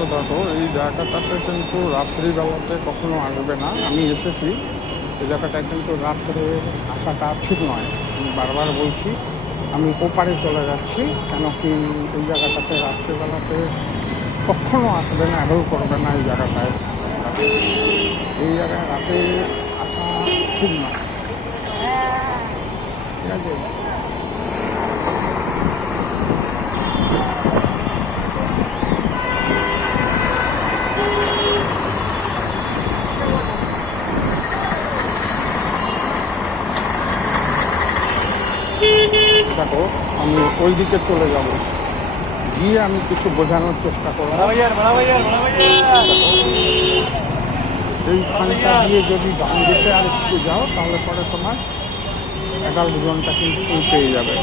তো দেখো এই জায়গাটাতে কিন্তু রাত্রিবেলাতে কখনো আসবে না। আমি এসেছি, এই জায়গাটায় কিন্তু রাত্রে আসাটা ঠিক নয়। আমি বারবার বলছি, আমি ওপারে চলে যাচ্ছি, কেন কি এই জায়গাটাতে রাত্রিবেলাতে কখনো আসবে না, অ্যাভেল করবে না এই জায়গাটায়। এই জায়গায় রাতে আসা ঠিক নয়, ঠিক আছে? দেখো আমি ওই দিকে চলে যাব, গিয়ে আমি কিছু বোঝানোর চেষ্টা করবো। এইখানটা দিয়ে যদি ডান দিকে আর একটু যাও, তাহলে পরে তোমার 11 জনটা কিন্তু তুমি পেয়ে যাবে।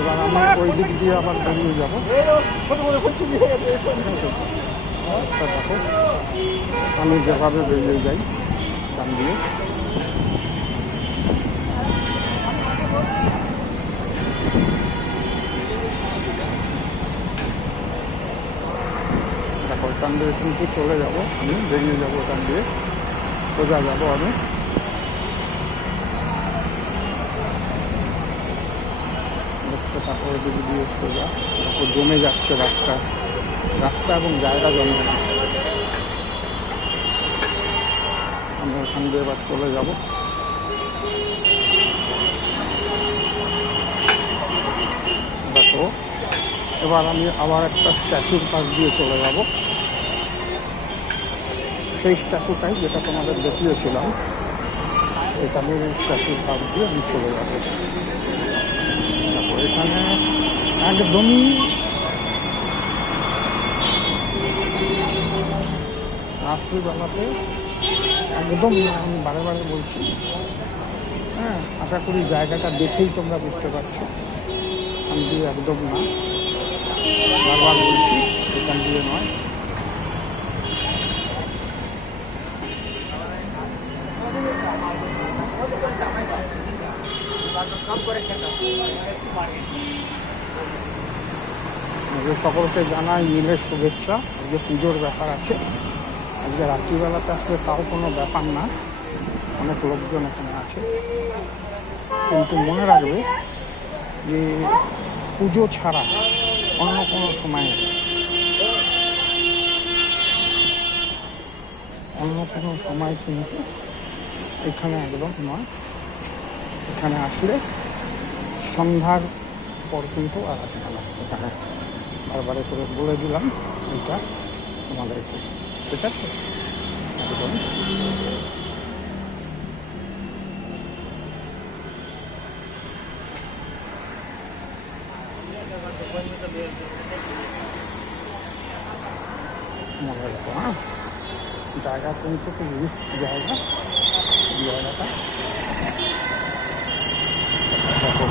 এবার আমি ওই দিক দিয়ে আবার বেরিয়ে যাবো। দেখো আমি যেভাবে বেরিয়ে যাই ডান দিয়ে, দেখো ওখান দিয়ে কিন্তু চলে যাবো, আমি বেরিয়ে যাবো ওখান দিয়ে, সোজা যাবো আমি। তারপরে দিকে দিয়ে সোজা দেখো জমে যাচ্ছে রাস্তা, রাস্তা এবং জায়গা জমে না। আমি ওখান দিয়ে এবার চলে যাব। দেখো এবার আমি আবার একটা স্ট্যাচুর পাশ দিয়ে চলে যাব, সেই স্ট্যাচুটাই যেটা তোমাদের দেখিয়েছিলাম, এখানে স্ট্যাচুর পাশ দিয়ে আমি চলে যাব। দেখো এখানে একদমই রাত্রিবেলাতে একদম না, আমি বারে বারে বলছি। হ্যাঁ, আশা করি জায়গাটা দেখেই তোমরা বুঝতে পারছো, এখান দিয়ে একদম না, বারবার বলছি এখান দিয়ে নয়। সকলকে জানাই মিলের শুভেচ্ছা। আজকে পুজোর ব্যাপার আছে, আজকে রাত্রিবেলাতে আসলে তাও কোনো ব্যাপার না, অনেক লোকজন এখানে আছে। কিন্তু মনে রাখবে যে পুজো ছাড়া অন্য কোনো সময়ে, অন্য কোনো সময় কিন্তু এখানে একদম নয়। এখানে আসলে সন্ধ্যার পর কিন্তু আর আসবে না এখানে, বারবারে করে বলে দিলাম এটা তোমাদেরকে, ঠিক আছে? একদম মনে রাখো। হ্যাঁ, জায়গা কিন্তু খুব রিস্ক জায়গা, জায়গাটা দেখো।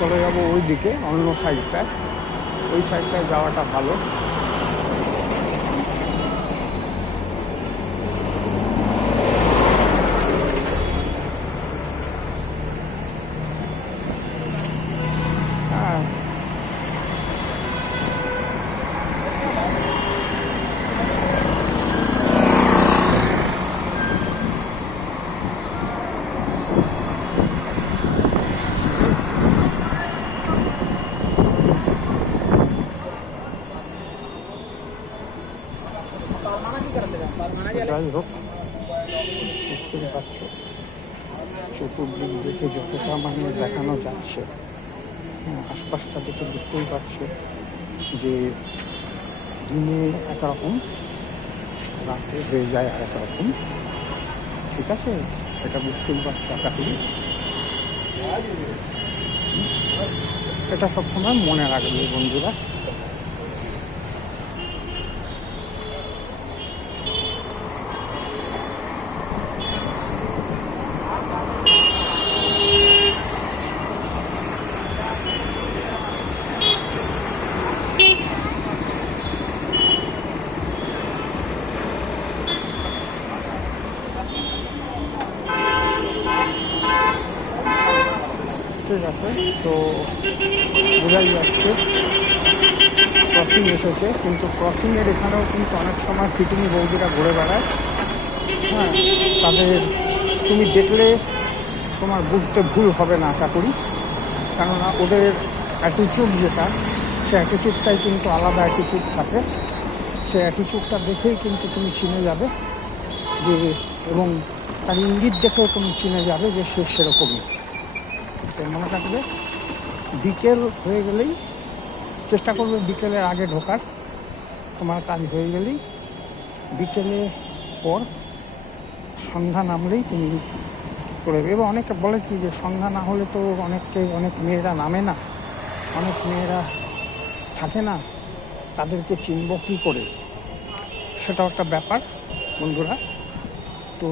চলে যাবো ওই দিকে, অন্য সাইডটায়, ওই সাইডটায় যাওয়াটা ভালো। হ্যাঁ, যাই হোক, বুঝতেই পারছো চতুর্দিক দেখে যতটা মানে দেখানো যাচ্ছে, আশপাশটা দেখে বুঝতেই পারছো যে দিনে একরকম, রাতে হয়ে যায় আর একরকম, ঠিক আছে? এটা বুঝতেই পারছো আশা করি। এটা সবসময় মনে রাখবে বন্ধুরা। তো বোঝাই যাচ্ছে ক্রসিং এসেছে, কিন্তু ক্রসিংয়ের এখানেও কিন্তু অনেক সময় ফিটিং বৌদিরা ঘুরে বেড়ায়। হ্যাঁ, তাদের তুমি দেখলে তোমার বুঝতে ভুল হবে না আশা করি, কেননা ওদের অ্যাটিচিউড যেটা, সে অ্যাটিচিউডটাই কিন্তু আলাদা অ্যাটিচিউড থাকে। সে অ্যাটিচিউডটা দেখেই কিন্তু তুমি চিনে যাবে যে, এবং তার ইঙ্গিত দেখেও তুমি চিনে যাবে যে সে সেরকমই। তো মনে রাখবে, বিকেল হয়ে গেলেই চেষ্টা করবে বিকেলের আগে ঢোকার। তোমার কাজ হয়ে গেলেই বিকেলে পর সন্ধ্যা নামলেই তুমি করে দেবে। এবার অনেকে বলে কি যে সন্ধ্যা না হলে তো অনেক মেয়েরা নামে না, অনেক মেয়েরা থাকে না, তাদেরকে চিনব কী করে, সেটাও একটা ব্যাপার বন্ধুরা। তো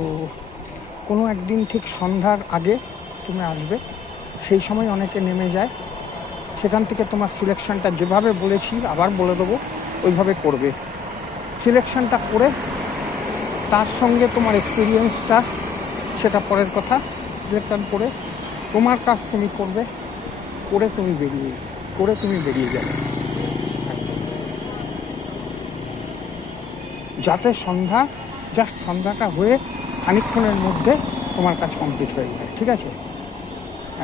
কোনো একদিন ঠিক সন্ধ্যার আগে তুমি আসবে, সেই সময় অনেকে নেমে যায়। সেখান থেকে তোমার সিলেকশানটা যেভাবে বলেছি, আবার বলে দেবো, ওইভাবে করবে। সিলেকশানটা করে তার সঙ্গে তোমার এক্সপিরিয়েন্সটা, সেটা পরের কথা। সিলেকশান করে তোমার কাজ তুমি করবে, করে তুমি বেরিয়ে যাবে, যাতে সন্ধ্যাটা হয়ে খানিকক্ষণের মধ্যে তোমার কাজ কমপ্লিট হয়ে যায়। ঠিক আছে?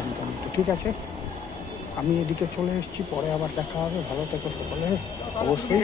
একদম। তো ঠিক আছে, আমি এদিকে চলে এসেছি, পরে আবার দেখা হবে। ভালো থেকো সকলে, অবশ্যই।